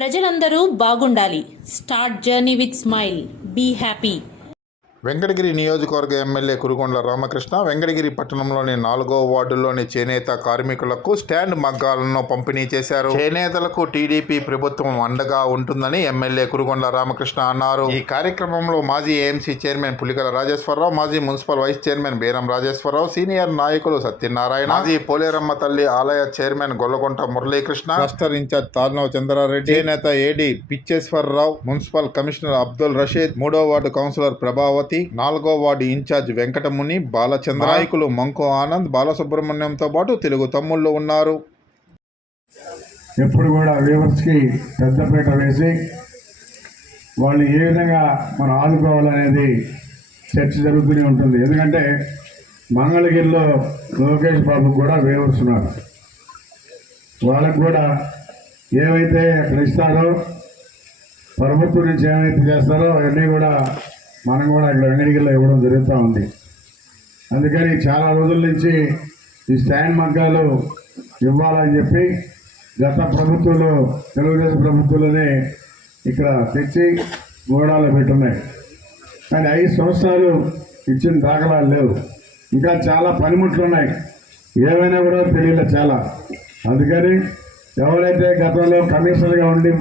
ప్రజలందరూ బాగుండాలి. Start journey with smile. Be happy. Venkatagiri నియోజకవర్గ ఎమ్మెల్యే కురుగొండ్ల రామకృష్ణ వెంకటగిరి పట్టణంలోని 4వ వార్డులోని చేనేత కార్మికులకు స్టాండ్ మగ్గాలను పంపిణీ చేశారు. చేనేతలకు టీడీపీ ప్రభుత్వం అండగా ఉంటుందని ఎమ్మెల్యే కురుగొండ్ల రామకృష్ణ అన్నారు. ఈ కార్యక్రమంలో మాజీ ఏఎంసీ చైర్మన్ పులికల రాజేశ్వరరావు, మాజీ municipal vice chairman Beeram Rajeswararao, senior నాయకులు సత్యనారాయణ, మాజీ పోలేరమ్మ తల్లి ఆలయ chairman Gollagonta Muralikrishna, cluster incharge Tarnav Chandrareddy, చేనేత AD Pitcheswararao, municipal commissioner Abdul Rashid, 3వ వార్డు కౌన్సిలర్ ప్రభావతి, 4వ వార్డు ఇన్ఛార్జ్ వెంకటముని, బాలచంద్ర, నాయకులు మంకు ఆనంద్, బాలసుబ్రహ్మణ్యంతో పాటు తెలుగు తమ్ముళ్ళు ఉన్నారు. ఎప్పుడు కూడా వ్యూవర్స్కి పెద్దపీట వేసి వాళ్ళు ఏ విధంగా మనం ఆదుకోవాలనేది చర్చ జరుగుతూనే ఉంటుంది. ఎందుకంటే మంగళగిరిలో లోకేష్ బాబు కూడా వ్యూవర్స్ ఉన్నారు. వాళ్ళకు కూడా ఏవైతే అక్కడ ఇస్తారో, ప్రభుత్వం నుంచి ఏమైతే చేస్తారో అవన్నీ కూడా మనం కూడా ఇక్కడ వెంకటగిరిలో ఇవ్వడం జరుగుతూ ఉంది. అందుకని చాలా రోజుల నుంచి ఈ స్టాండ్ మగ్గాలు ఇవ్వాలని చెప్పి గత ప్రభుత్వంలో, తెలుగుదేశం ప్రభుత్వంలోనే ఇక్కడ తెచ్చి గోడాలు పెట్టున్నాయి. కానీ 5 సంవత్సరాలు ఇచ్చిన దాఖలాలు లేవు. ఇంకా చాలా పనిముట్లు ఉన్నాయి, ఏమైనా కూడా తెలియలే చాలా. అందుకని ఎవరైతే గతంలో కమిషనర్గా ఉండి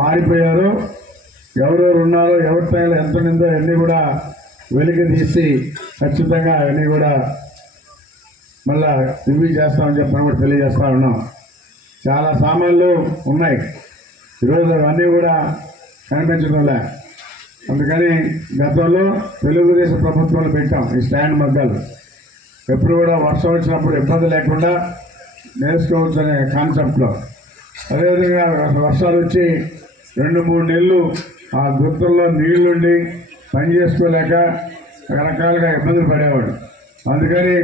మారిపోయారో, ఎవరెవరు ఉన్నారో, ఎవరి స్థాయిలో ఎంత ఉందో అన్నీ కూడా వెలికి తీసి ఖచ్చితంగా అవన్నీ కూడా మళ్ళా రివ్యూ చేస్తామని చెప్పని కూడా తెలియజేస్తూ ఉన్నాం. చాలా సామాన్లు ఉన్నాయి, ఈరోజు అవన్నీ కూడా కనిపించడంలే. అందుకని గతంలో తెలుగుదేశం ప్రభుత్వాలు పెట్టాం ఈ స్టాండ్ మగ్గాలు. ఎప్పుడు కూడా వర్షం వచ్చినప్పుడు ఇబ్బంది లేకుండా నేర్చుకోవచ్చు అనే కాన్సెప్ట్లో. అదేవిధంగా వర్షాలు వచ్చి 2-3 నెలలు ఆ గుర్తుల్లో నీళ్లుండి పని చేసుకోలేక రకరకాలుగా ఇబ్బందులు పడేవాడు. అందుకని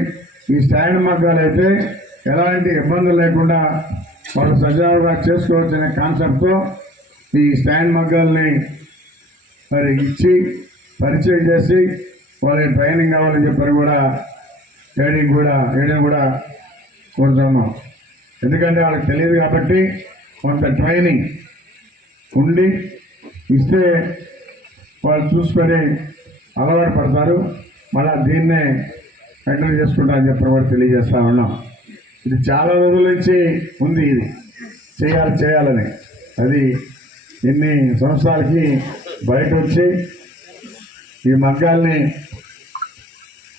ఈ స్టాండ్ మగ్గాలు అయితే ఎలాంటి ఇబ్బందులు లేకుండా వాళ్ళు సజావుగా చేసుకోవచ్చు అనే కాన్సెప్ట్తో ఈ స్టాండ్ మగ్గాల్ని మరి ఇచ్చి పరిచయం చేసి వాళ్ళకి ట్రైనింగ్ కావాలని చెప్పని కూడా వేయడం కూడా కోరుతున్నాం. ఎందుకంటే వాళ్ళకి తెలియదు కాబట్టి కొంత ట్రైనింగ్ ఉండి ఇస్తే వాళ్ళు చూసుకొని అలవాటు పడతారు, మళ్ళీ దీన్నే కంటిన్యూ చేసుకుంటారని చెప్పి కూడా తెలియజేస్తా ఉన్నాం. ఇది చాలా రోజుల నుంచి ఉంది, ఇది చేయాలని. అది ఇన్ని సంవత్సరాలకి బయట వచ్చి ఈ మగ్గాల్ని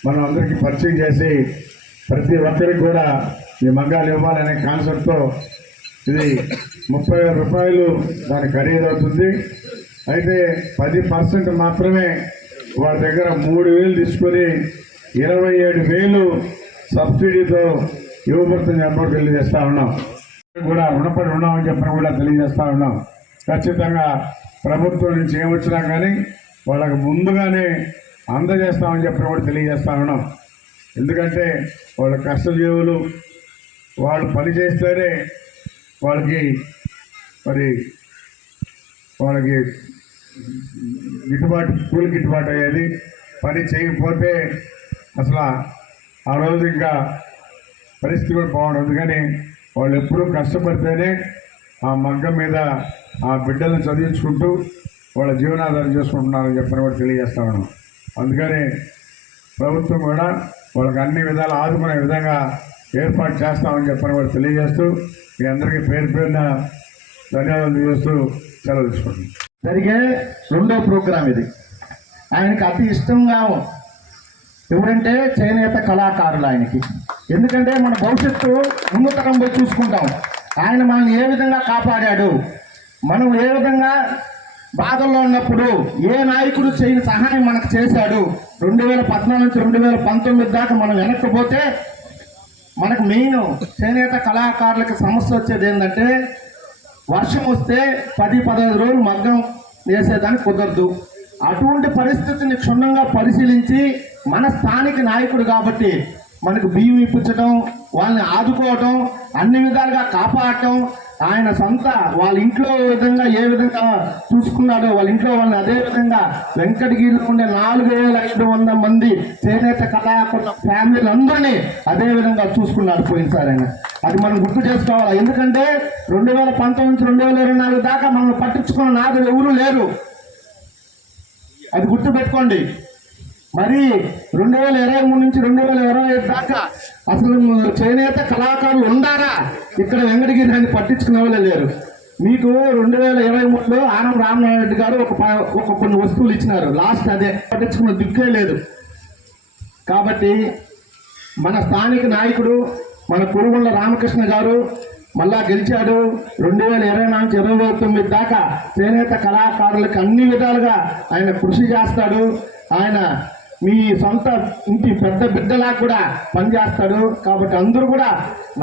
మనం అందరికీ పరిచయం చేసి ప్రతి ఒక్కరికి కూడా ఈ మగ్గాలు ఇవ్వాలనే కాన్సెప్ట్తో ఇది 30,000 రూపాయలు దాని ఖరీదు అవుతుంది. అయితే 10% మాత్రమే వారి దగ్గర 3,000 తీసుకొని 27,000 సబ్సిడీతో ఇవ్వబడుతుంది చెప్పి తెలియజేస్తూ ఉన్నాం. కూడా రుణపడి ఉన్నామని చెప్పని కూడా తెలియజేస్తూ ఉన్నాం. ఖచ్చితంగా ప్రభుత్వం నుంచి ఏమొచ్చినా కానీ వాళ్ళకి ముందుగానే అందజేస్తామని చెప్పి కూడా తెలియజేస్తూ ఉన్నాం. ఎందుకంటే వాళ్ళ కష్టజీవులు, వాళ్ళు పని చేస్తేనే వాళ్ళకి కూలి గిట్టుబాటు అయ్యేది. పని చేయకపోతే అసలు ఆ రోజు ఇంకా పరిస్థితి కూడా బాగుండదు. అందుకని వాళ్ళు ఎప్పుడూ కష్టపడితేనే ఆ మగ్గం మీద ఆ బిడ్డలను చదివించుకుంటూ వాళ్ళ జీవనాధారం చేసుకుంటున్నారని చెప్పని కూడా తెలియజేస్తా ఉన్నాం. అందుకని ప్రభుత్వం కూడా వాళ్ళకి అన్ని విధాలు ఆదుకునే విధంగా ఏర్పాటు చేస్తామని చెప్పని కూడా తెలియజేస్తూ మీ అందరికీ పేరున ధన్యవాదాలు చేస్తూ సెలవు తీసుకుంటున్నాం. జరిగే 2వ ప్రోగ్రాం ఇది. ఆయనకి అతి ఇష్టంగా ఎవరంటే చేనేత కళాకారులు ఆయనకి. ఎందుకంటే మన భవిష్యత్తు ముందు తరం పోయి చూసుకుంటాం. ఆయన మనల్ని ఏ విధంగా కాపాడాడు, మనం ఏ విధంగా బాధల్లో ఉన్నప్పుడు ఏ నాయకుడు చేయని సహాయం మనకు చేశాడు. 2014 నుంచి 2019 దాకా మనం వెనక్కిపోతే మనకు మెయిన్ చేనేత కళాకారులకు సమస్య వచ్చేది ఏంటంటే, వర్షం వస్తే 10-15 రోజులు మగ్గం వేసేదానికి కుదరదు. అటువంటి పరిస్థితిని క్షుణ్ణంగా పరిశీలించి మన స్థానిక నాయకుడు కాబట్టి మనకు బియ్యం ఇప్పించడం, వాళ్ళని ఆదుకోవటం, అన్ని విధాలుగా కాపాడటం, ఆయన సొంత వాళ్ళ ఇంట్లో విధంగా ఏ విధంగా చూసుకున్నాడో వాళ్ళ ఇంట్లో వాళ్ళని అదే విధంగా వెంకటగిరిలో ఉండే 4,500 మంది చేనేత కళాకారుల ఫ్యామిలీలు అందరినీ అదే విధంగా చూసుకున్నాడు పోయినసారి ఆయన. అది మనం గుర్తు చేసుకోవాలి. ఎందుకంటే 2019 నుంచి 2024 దాకా మనం పట్టించుకున్న నాదులు ఎవరూ లేరు. అది గుర్తు పెట్టుకోండి. మరి 2023 నుంచి 2025 దాకా అసలు చేనేత కళాకారులు ఉండారా ఇక్కడ వెంకటగిరి అని పట్టించుకునే వాళ్ళే లేరు. మీకు 2023లో ఆనం రామనాయుడు గారు ఒక కొన్ని వస్తువులు ఇచ్చినారు. లాస్ట్ అదే పట్టించుకున్న దిక్కే లేదు. కాబట్టి మన స్థానిక నాయకుడు మన కురుగుండ్ల రామకృష్ణ గారు మళ్ళా గెలిచాడు. 2024-29 దాకా చేనేత కళాకారులకు అన్ని విధాలుగా ఆయన కృషి చేస్తాడు. ఆయన మీ సొంత ఇంటి పెద్ద బిడ్డలా కూడా పనిచేస్తాడు. కాబట్టి అందరూ కూడా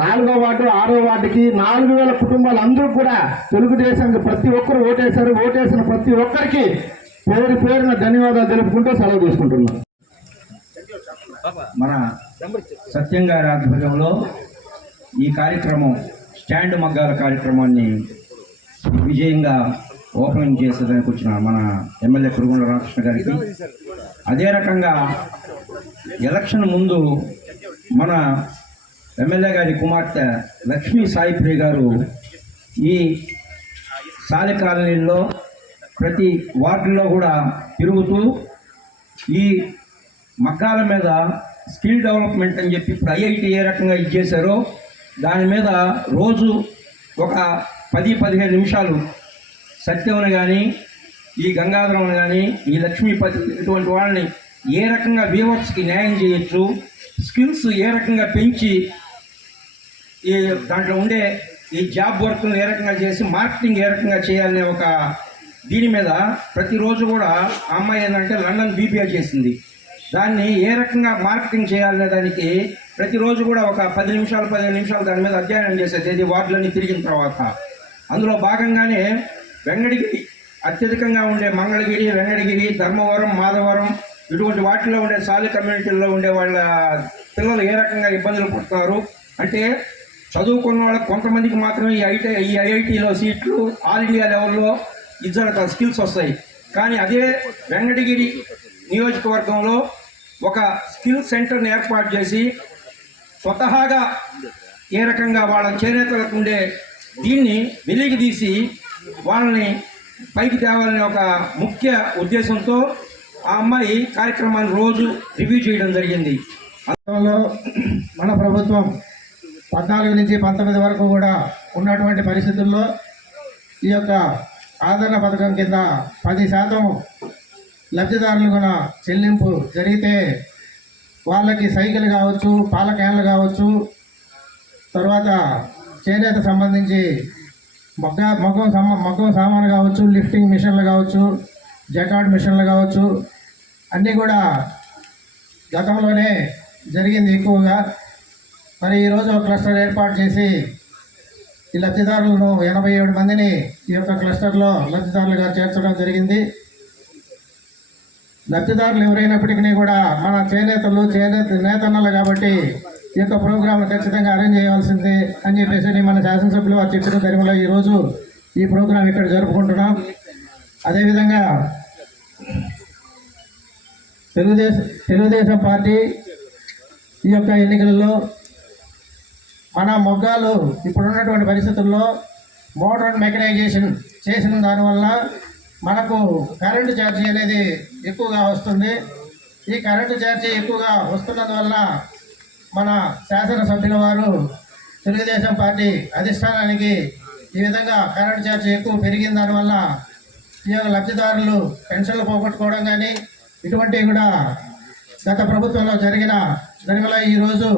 4వ వార్డు 6వ వార్డుకి 4,000 కుటుంబాలు అందరూ కూడా తెలుగుదేశానికి ప్రతి ఒక్కరు ఓటేశారు. ఓటేసిన ప్రతి ఒక్కరికి పేరు పేరున ధన్యవాదాలు తెలుపుకుంటూ సెలవు తీసుకుంటున్నాను. మన సత్యం గారి ఆధ్వర్యంలో ఈ కార్యక్రమం స్టాండ్ మగ్గాల కార్యక్రమాన్ని విజయంగా ఓపెనింగ్ చేసేదానికి వచ్చిన మన ఎమ్మెల్యే కురుగుండ్ల రామకృష్ణ గారికి, అదే రకంగా ఎలక్షన్ ముందు మన ఎమ్మెల్యే గారి కుమార్తె లక్ష్మీ సాయిప్రియ గారు ఈ సాలి కాలనీలో ప్రతి వార్డులో కూడా తిరుగుతూ ఈ మగ్గాల మీద స్కిల్ డెవలప్మెంట్ అని చెప్పి ఇప్పుడు ఐఐటి ఏ రకంగా ఇచ్చేశారో దాని మీద రోజు ఒక 10-15 నిమిషాలు సత్యవని కానీ ఈ గంగాధరం కానీ ఈ లక్ష్మీపతి ఇటువంటి వాళ్ళని ఏ రకంగా వ్యూవర్స్కి న్యాయం చేయొచ్చు, స్కిల్స్ ఏ రకంగా పెంచి ఈ దాంట్లో ఉండే ఈ జాబ్ వర్క్ను ఏ రకంగా చేసి మార్కెటింగ్ ఏ రకంగా చేయాలనే ఒక దీని మీద ప్రతిరోజు కూడా ఆ అమ్మాయి ఏంటంటే లండన్ బీబీఏ చేసింది. దాన్ని ఏ రకంగా మార్కెటింగ్ చేయాలనే దానికి ప్రతిరోజు కూడా ఒక 10 నిమిషాలు 15 నిమిషాలు దాని మీద అధ్యయనం చేసేది. ఇది వార్డులన్నీ తిరిగిన తర్వాత అందులో భాగంగానే వెంకటగిరి అత్యధికంగా ఉండే మంగళగిరి, వెంకటగిరి, ధర్మవరం, మాధవరం ఇటువంటి వాటిల్లో ఉండే సాలి కమ్యూనిటీల్లో ఉండే వాళ్ళ పిల్లలు ఏ రకంగా ఇబ్బందులు పడుతున్నారు అంటే చదువుకున్న వాళ్ళకి కొంతమందికి మాత్రమే ఈ ఐఐటీలో సీట్లు ఆల్ ఇండియా లెవెల్లో ఇద్దరు స్కిల్స్ వస్తాయి. కానీ అదే వెంకటగిరి నియోజకవర్గంలో ఒక స్కిల్ సెంటర్ని ఏర్పాటు చేసి స్వతహాగా ఏ రకంగా వాళ్ళ చేనేతలకు ఉండే దీన్ని వెలికి తీసి వాళ్ళని పైకి తేవాలనే ఒక ముఖ్య ఉద్దేశంతో ఆ అమ్మాయి కార్యక్రమాన్ని రోజు రివ్యూ చేయడం జరిగింది. మన ప్రభుత్వం 14 నుంచి 19 వరకు కూడా ఉన్నటువంటి పరిస్థితుల్లో ఈ యొక్క ఆదరణ పథకం కింద 10% లబ్ధిదారులు కూడా చెల్లింపు జరిగితే వాళ్ళకి సైకిల్ కావచ్చు, పాల క్యాన్లు కావచ్చు, తర్వాత చేనేత సంబంధించి మగ్గం సామాను కావచ్చు, లిఫ్టింగ్ మిషన్లు కావచ్చు, జకార్డ్ మిషన్లు కావచ్చు, అన్నీ కూడా గతంలోనే జరిగింది ఎక్కువగా. మరి ఈరోజు ఒక క్లస్టర్ ఏర్పాటు చేసి ఈ లబ్ధిదారులను 87 మందిని ఈ యొక్క క్లస్టర్లో లబ్ధిదారులుగా చేర్చడం జరిగింది. లబ్ధిదారులు ఎవరైనప్పటికీ కూడా మన చేనేత నేతన్నలు కాబట్టి ఈ యొక్క ప్రోగ్రాంను ఖచ్చితంగా అరేంజ్ చేయాల్సిందే అని చెప్పేసి మన శాసనసభ్యులు వారు చెప్పిన ధర్మంలో ఈరోజు ఈ ప్రోగ్రాం ఇక్కడ జరుపుకుంటున్నాం. అదేవిధంగా తెలుగుదేశం పార్టీ ఈ యొక్క ఎన్నికలలో మన మొగ్గాలు ఇప్పుడున్నటువంటి పరిస్థితుల్లో మోడర్న్ మెకనైజేషన్ చేసిన దానివల్ల మనకు కరెంటు ఛార్జీ అనేది ఎక్కువగా వస్తుంది. ఈ కరెంటు ఛార్జీ ఎక్కువగా వస్తున్నందువల్ల మన శాసనసభ్యుల వారు తెలుగుదేశం పార్టీ అధిష్టానానికి ఈ విధంగా కరెంటు ఛార్జీ ఎక్కువ పెరిగిన దానివల్ల ఈ యొక్క లబ్ధిదారులు పెన్షన్లు పోగొట్టుకోవడం కానీ ఇటువంటివి కూడా గత ప్రభుత్వంలో జరిగిన ఈరోజు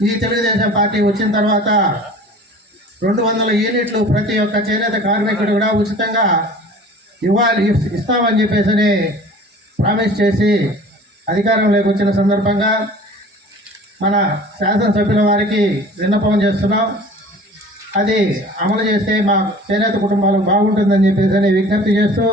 ఈ తెలుగుదేశం పార్టీ వచ్చిన తర్వాత 200 యూనిట్లు ప్రతి ఒక్క చేనేత కార్మికుడు కూడా ఉచితంగా ఇస్తామని చెప్పేసి ప్రామిస్ చేసి అధికారంలోకి వచ్చిన సందర్భంగా మన శాసనసభ్యుల వారికి విన్నపం చేస్తున్నాం. అది అమలు చేస్తే మా చేనేత కుటుంబాలు బాగుంటుందని చెప్పేసి విజ్ఞప్తి చేస్తూ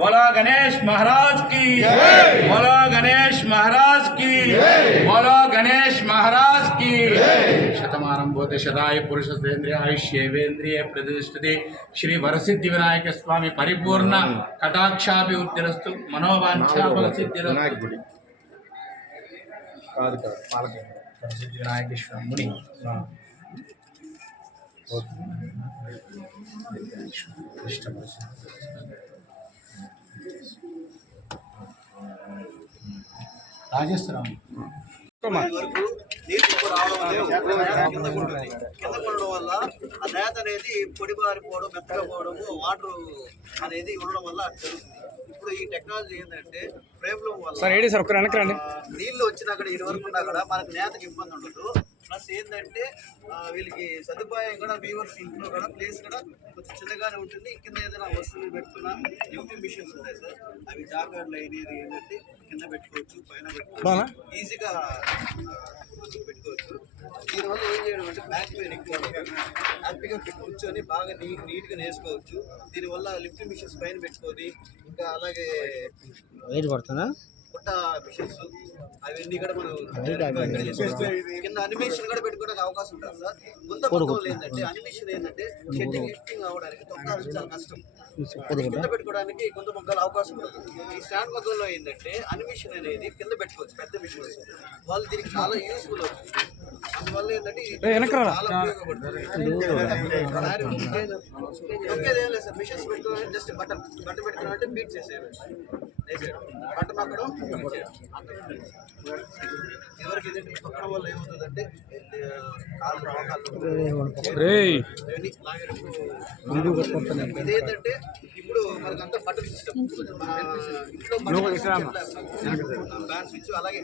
बोला गणेश महाराज की बोला गणेश महाराज की बोला गणेश महाराज की शतमानं भूते शताय पुरुषेन्द्रिय आयुष्येवेन्द्रिय प्रतिष्ठते श्री वरसिद्धि विनायक स्वामी परिपूर्ण कटाक्षाभिवृद्धिरस्तु मनोवांఛాఫల సిద్ధిరస్తు वरसिद्धि विनायक स्वामी రాజేశ్వరం వరకు నీరు ఎక్కువ రావడం వల్ల కింద ఉంటుంది. కింద పడడం వల్ల ఆ నేత అనేది పొడిబారిపోవడం, మెత్తగా పోవడము, వాటర్ అనేది ఉండడం వల్ల అది జరుగుతుంది. ఇప్పుడు ఈ టెక్నాలజీ ఏంటంటే ఫ్రేమ్లో వల్ల నీళ్లు వచ్చినా కూడా ఇది వరకు ఉన్నా కూడా మనకు నేతకి ఇబ్బంది ఉండదు. ప్లస్ ఏంటంటే వీళ్ళకి సదుపాయం కూడా వీవర్స్ ఇంట్లో కూడా ప్లేస్ కూడా కొంచెం చిన్నగానే ఉంటుంది. కింద ఏదైనా వస్తువులు పెట్టుకున్న లిఫ్టింగ్ మిషన్స్ ఉంటాయి సార్, అవి జాగ్రత్తలు అనేది ఏంటంటే కింద పెట్టుకోవచ్చు, పైన పెట్టుకోవచ్చు, ఈజీగా పెట్టుకోవచ్చు. దీనివల్ల ఏం చేయడం అంటే బ్యాక్ పెయిన్ ఎక్కువ హ్యాపీగా కూర్చొని బాగా నీట్గా నేర్చుకోవచ్చు. దీనివల్ల లిఫ్టింగ్ మిషన్స్ పైన పెట్టుకొని ఇంకా అలాగే పుట్ట మిషన్స్ అవన్నీ కూడా మనం కింద అనిమేషన్ కూడా పెట్టుకోవడానికి అవకాశం ఉంటుంది సార్. గుంత పక్కన ఏంటంటే అనిమేషన్ ఏంటంటే షెడ్డింగ్ లిఫ్టింగ్ అవ్వడానికి తొక్కాలి చాలా కష్టం. కింద పెట్టుకోవడానికి గుంత మొక్కలు అవకాశం ఉంటుంది. ఈ స్టాండ్ మొక్కల్లో ఏంటంటే అనిమేషన్ అనేది కింద పెట్టుకోవచ్చు. పెద్ద మిషన్ వాళ్ళు దీనికి చాలా యూస్ఫుల్ అవుతుంది. అందువల్ల ఏంటంటే చాలా ఉపయోగపడుతుంది. ఏం లేదు సార్, మిషన్స్ పెట్టుకోవాలి, జస్ట్ బటన్ పెట్టుకోవాలంటే బీట్ చేసేది బటన్ అక్కడం ఎవరికి ఇదేంటి పక్కన వల్ల ఏమవుతుందంటే కాళ్ళు ఇదేంటంటే ఇప్పుడు మనకంతా బటన్ సిస్టమ్ ఇంట్లో బ్యాన్ స్విచ్ అలాగే